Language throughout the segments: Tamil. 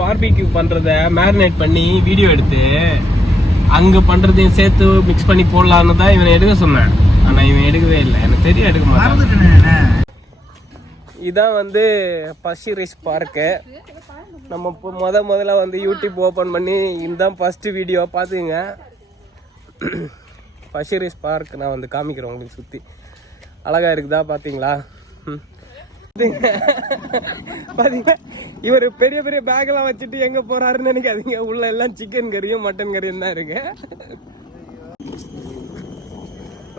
பார்பிக்யூ பண்றத மேரினேட் பண்ணி வீடியோ எடுத்து அங்க பண்றதையும் சேர்த்து மிக்ஸ் பண்ணி போடலான்னு தான் இவனை எடுக்க சொன்னேன். ஆனா இவன் எடுக்கவே இல்லை. எனக்கு தெரியும் எடுக்க மாட்டேன். இதான் வந்து பஷிரிஸ் பார்க்கு. நம்ம முதல்ல வந்து யூடியூப் ஓப்பன் பண்ணி இதுதான் ஃபர்ஸ்ட் வீடியோ பார்த்துங்க. பஷிரிஸ் பார்க் நான் வந்து காமிக்கிறேன் உங்களுக்கு. சுற்றி அழகா இருக்குதா பார்த்தீங்களா? பாத்தீங்கன்னா இவர் பெரிய பெரிய பேக்கெல்லாம் வச்சுட்டு எங்க போறாருன்னு நினைக்காதீங்க. உள்ள எல்லாம் சிக்கன் கறியும் மட்டன் கறியும் தான் இருக்கு.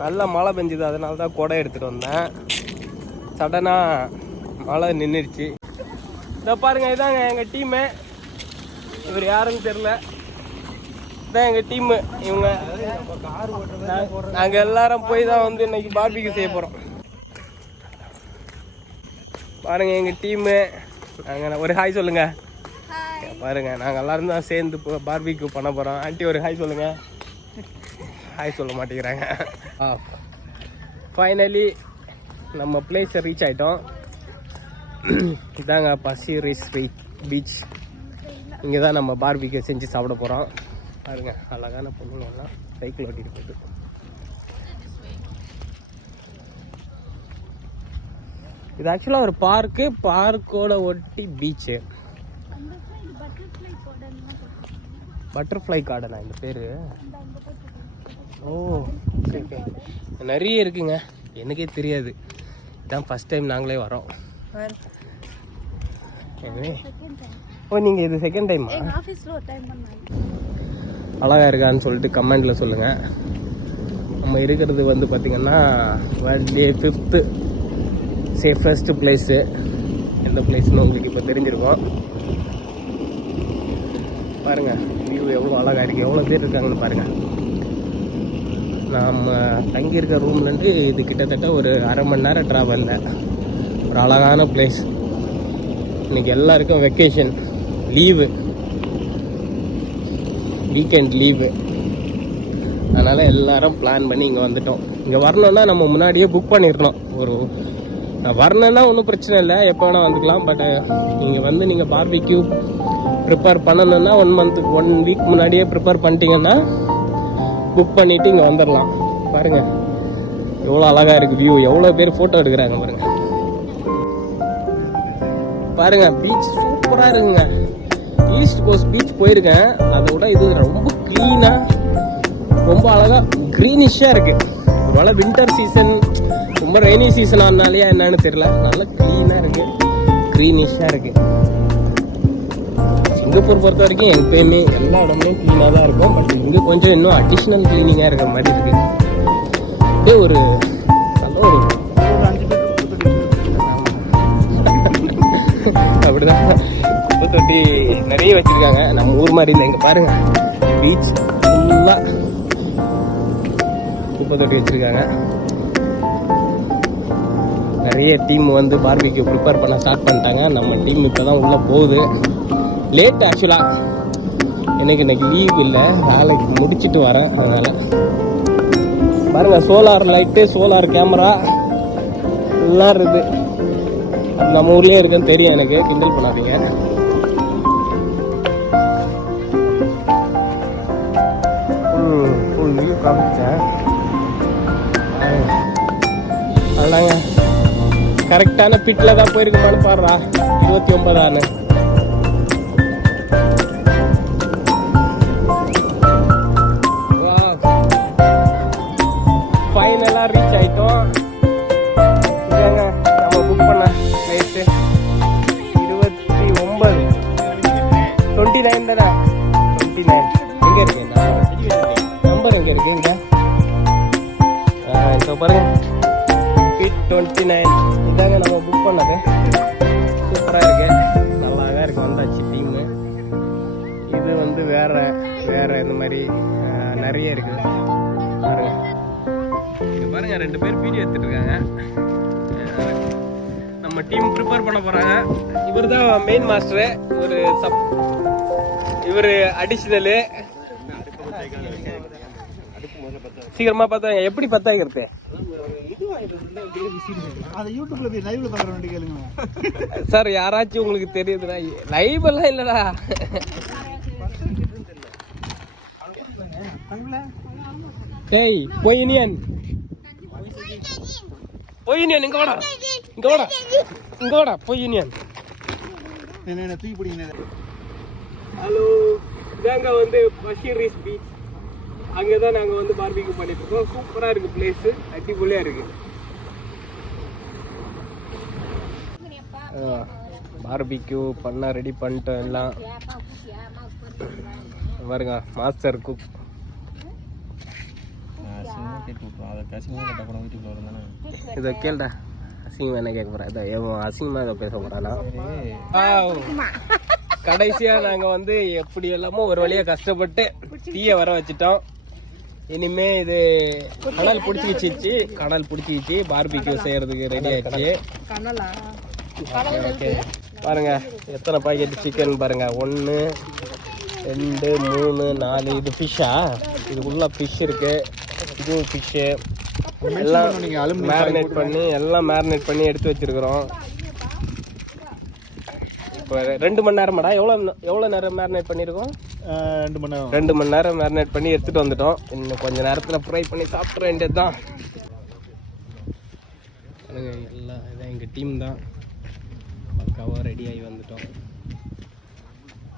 நல்லா மழை பெஞ்சுது, அதனால தான் கொடை எடுத்துட்டு வந்தேன். சடனா மழை நின்றுடுச்சு. இதை பாருங்க, இதாங்க எங்க டீமு. இவர் யாருன்னு தெரியல, இதான் எங்க டீமு. இவங்க நாங்க எல்லாரும் போய் தான் வந்து இன்னைக்கு பார்பிக்யூ செய்ய போறோம். பாருங்க எங்க டீமு. நாங்கள் ஒரு ஹாய் சொல்லுங்க. பாருங்க நாங்கள் எல்லாரும் தான் சேர்ந்து பார்பிக்யூ பண்ண போறோம். ஆண்டி ஒரு ஹாய் சொல்லுங்க. ஹாய் சொல்ல மாட்டேங்கிறாங்க. ஃபைனலி நம்ம பிளேஸை ரீச் ஆகிட்டோம். இதாங்க பஷிரிஸ் பீச். இங்கே தான் நம்ம பார்பிக்யூ செஞ்சு சாப்பிட போகிறோம். பாருங்க அழகான பொண்ணுங்கெல்லாம் சைக்கிள் ஓட்டிட்டு போகுது. இது ஆக்சுவலாக ஒரு பார்க்கு. பார்க்கோட ஒட்டி பீச்சு. பட்டர்ஃப்ளை கார்டனா இந்த பேர்? ஓ ஓகே ஓகே. நிறைய இருக்குங்க, எனக்கே தெரியாது. இதான் ஃபர்ஸ்ட் டைம் நாங்களே வரோம். ஓ நீங்கள் இது செகண்ட் டைமா? அழகாக இருக்கான்னு சொல்லிட்டு கமெண்டில் சொல்லுங்கள். நம்ம இருக்கிறது வந்து பார்த்திங்கன்னா வேர்ல்ட்லே 5th சேஃபஸ்ட் பிளேஸு. எந்த பிளேஸ்னு உங்களுக்கு இப்போ தெரிஞ்சிருக்கோம். பாருங்கள் வியூ எவ்வளோ அழகாக இருக்குது, எவ்வளோ பேர் இருக்காங்கன்னு பாருங்கள். நாம் தங்கியிருக்க ரூம்லேருந்து இது கிட்டத்தட்ட ஒரு அரை மணி நேரம் ட்ராவலில் ஒரு அழகான பிளேஸ். இன்றைக்கி எல்லாருக்கும் வெக்கேஷன், லீவு, வீக்கெண்ட் லீவு. அதனால் எல்லோரும் பிளான் பண்ணி இங்கே வந்துட்டோம். இங்கே வரணுன்னா நம்ம முன்னாடியே புக் பண்ணிடணும். ஒரு வரணுன்னா ஒன்றும் பிரச்சனை இல்லை, எப்போ வேணால் வந்துக்கலாம். பட் நீங்கள் வந்து நீங்கள் பார்பிக்யூ ப்ரிப்பேர் பண்ணணுன்னா 1 வீக் முன்னாடியே ப்ரிப்பேர் பண்ணிட்டீங்கன்னா புக் பண்ணிவிட்டு இங்கே வந்துடலாம். பாருங்கள் எவ்வளோ அழகாக இருக்குது வியூ, எவ்வளோ பேர் ஃபோட்டோ எடுக்கிறாங்க பாருங்கள். பாருங்கள் பீச் சூப்பராக இருக்குங்க. ஈஸ்ட் கோஸ்ட் பீச் போயிருக்கேன், அதை விட இது ரொம்ப க்ளீனாக ரொம்ப அழகாக க்ரீனிஷாக இருக்குது. ஒருவேளை வின்டர் சீசன் ரொம்ப ரெய்னி சீசன் ஆனாலையா என்னன்னு தெரியல, நல்லா க்ளீனாக இருக்குது, க்ரீனிஷாக இருக்குது. சிங்கப்பூர் பொறுத்த வரைக்கும் எப்பயுமே எல்லா இடமும் க்ளீனாக தான் இருக்கும். பட் இங்கே கொஞ்சம் இன்னும் அடிஷ்னல் க்ளீனிங்காக இருக்கிற மாதிரி இருக்குது. அப்படியே ஒரு நல்ல ஒரு அப்படிதான் குப்பை தொட்டி நிறைய வச்சுருக்காங்க. நம்ம ஊர் மாதிரி இல்லை. இங்கே பாருங்கள் பீச் ஃபுல்லாக குப்பை தொட்டி வச்சுருக்காங்க. நிறைய டீம் வந்து பார்பிக்யூ ப்ரிப்பேர் பண்ண ஸ்டார்ட் பண்ணிட்டாங்க. நம்ம டீம் இப்போ தான் உள்ளே போகுது. லேட் ஆக்சுவலாக எனக்கு இன்னைக்கு லீவ் இல்லை, வேலைக்கு முடிச்சுட்டு வரேன். அதனால் பாருங்கள் சோலார் லைட்டு, சோலார் கேமரா எல்லாம் இருக்குது. நம்ம ஊர்லேயே இருக்குன்னு தெரியும் எனக்கு, கிண்டல் பண்ணாதீங்க. ஃபுல் வியூ காமிச்சேன். அதாங்க கரெக்டான பிட்டில் தான் போயிருக்குமான்னு பாடுறா. 29 ஃபைனலாக ரீச் ஆகிட்டோம். இதாங்க நம்ம புக் பண்ண பிளேஸு 29 29 தானே? 29 எங்கே இருக்கு நம்பர்? எங்கே இருக்கு? இங்கே இப்போ பாருங்க 29 இதாங்க நம்ம புக் பண்ணது. சூப்பராக இருக்கு, நல்லாவே இருக்கு. வந்தாச்சு டீமு. இது வந்து வேற இந்த மாதிரி நிறைய இருக்குது பாருங்க. இங்க பாருங்க 2 பேர் வீடியோ எடுத்துட்டு இருக்காங்க. நம்ம டீம் ப்ரிப்பேர் பண்ண போறாங்க. இவர் தான் மெயின் மாஸ்டரு, இவர் அடிஷனலு. சீக்கிரமா பார்த்தா எப்படி பத்தாகிறது? அதை யூடியூப்ல போய் லைவ்ல பார்க்குற வேண்டிய கேளுங்க சார். யாராச்சும் உங்களுக்கு தெரியுதுடா? லைவ் எல்லாம் இல்லடா. டேய் பொய்னியன், பொய்னியன் இங்க வாடா, இங்க வாடா, இங்க வாடா பொய்னியன். என்ன தூக்கி பிடிங்க. ஹலோ, இதாங்க வந்து பஷீரிஸ் பீச். அங்கே தான் நாங்கள் வந்து பார்பிக்யூ பண்ணிட்டு இருக்கோம். சூப்பராக இருக்குது பிளேஸு, அடிப்பொலியாக இருக்குது. பார்பிக்யூ பண்ண ரெடி பண்ணிட்டோம் எல்லாம். பாருங்க மாஸ்டர் குக். இதை கேள்டா, அசிங்கமாக என்ன கேட்க போகிறேன். இதை அசிங்கமாக இதை பேச போகிறானா? கடைசியாக நாங்கள் வந்து எப்படி எல்லாமோ ஒரு வழியாக கஷ்டப்பட்டு தீயை வர வச்சுட்டோம். இனிமே இது கடல் பிடிச்சிக்கிச்சு, கடல் பிடிச்சிக்கிச்சு. பார்பிக்யூ செய்யறதுக்கு ரெடி ஆயிடுச்சு. ஓகே பாருங்க எத்தனை பாக்கெட் சிக்கன் பாருங்க. 1 2 3 4. இது ஃபிஷ்ஷா? இதுக்குள்ள ஃபிஷ் இருக்கு. இதுவும் ஃபிஷ்ஷு. எல்லாம் மேரினேட் பண்ணி எடுத்து வச்சிருக்கிறோம். இப்போ 2 மணி நேரமாடா? எவ்வளோ நேரம் மேரினேட் பண்ணியிருக்கோம்? 2 மணி நேரம் மேரினேட் பண்ணி எடுத்துகிட்டு வந்துட்டோம். இன்னும் கொஞ்சம் நேரத்தில் ஃப்ரை பண்ணி சாப்பிட்ற வேண்டியது தான். எல்லாம் இதான் எங்கள் டீம் தான். பக்காவாக ரெடி ஆகி வந்துட்டோம்.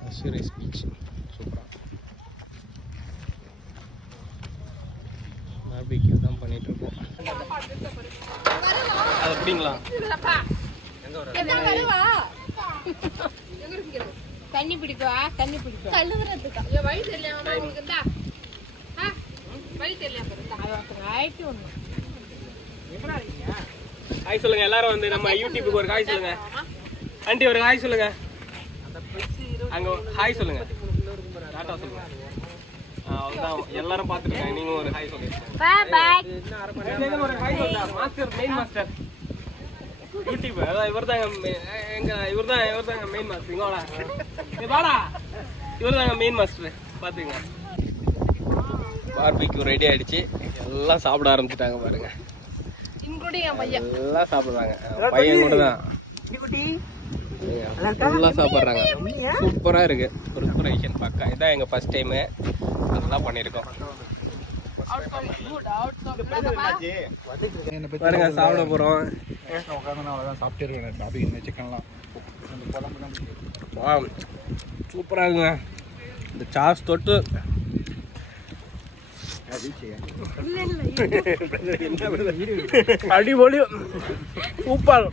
பஷீரிஸ் பீச் சூப்பராக பார்பிக்யூ தான் பண்ணிகிட்ருக்கோம். அது எப்படிங்களா? தண்ணி பிடிக்குவா? தண்ணி பிடிக்கும் கழுவுறதுக்கா? வழி தெரியல உங்களுக்கு இருந்தா வழி தெரியல. ஹாய் சொல்லுங்க எல்லாரும். வந்து நம்ம யூடியூபுக்கு ஒரு ஹாய் சொல்லுங்க. ஆண்டி ஒரு ஹாய் சொல்லுங்க. அங்கே ஹாய் சொல்லுங்க. டாட்டா சொல்லுங்க. அவ்வளோதான் எல்லாரும் பார்த்துருக்காங்க. நீங்களும் ஒரு ஹாய் சொல்லுங்க. ஒரு ஹாய் சொல்லுங்க. Master, main master YouTube. அதான் இவர் தாங்க இவர் தாங்க மெயின் மாஸ்டர். இங்க வாடா, இவர் தாங்க மெயின் மாஸ்டர். பார்த்துங்க பார்பிக்யூ ரெடி ஆயிடுச்சு. எல்லாம் சாப்பிட ஆரம்பிச்சுட்டாங்க பாருங்க. எல்லாம் சாப்பிடுறாங்க. பையன் கூட தான் எல்லாம் சாப்பிட்றாங்க. சூப்பராக இருக்கு ப்ரிப்பரேஷன் பக்கா. இதான் எங்கள் ஃபர்ஸ்ட் டைமு. நல்லா பண்ணியிருக்கோம் பாருங்க. சாப்பிட போகிறோம். சூப்பராக இருக்குங்க. இந்த சாஸ் தொட்டு அடிபொலி சூப்பர்.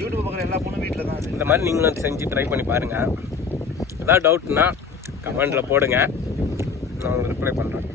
யூடியூப் பார்க்குற எல்லா பொண்ணும் வீட்டில் தான். இந்த மாதிரி நீங்களும் செஞ்சு ட்ரை பண்ணி பாருங்கள். ஏதாவது டவுட்னா கமெண்டில் போடுங்க, நான் உங்களுக்கு ரிப்ளை பண்ணுறேன்.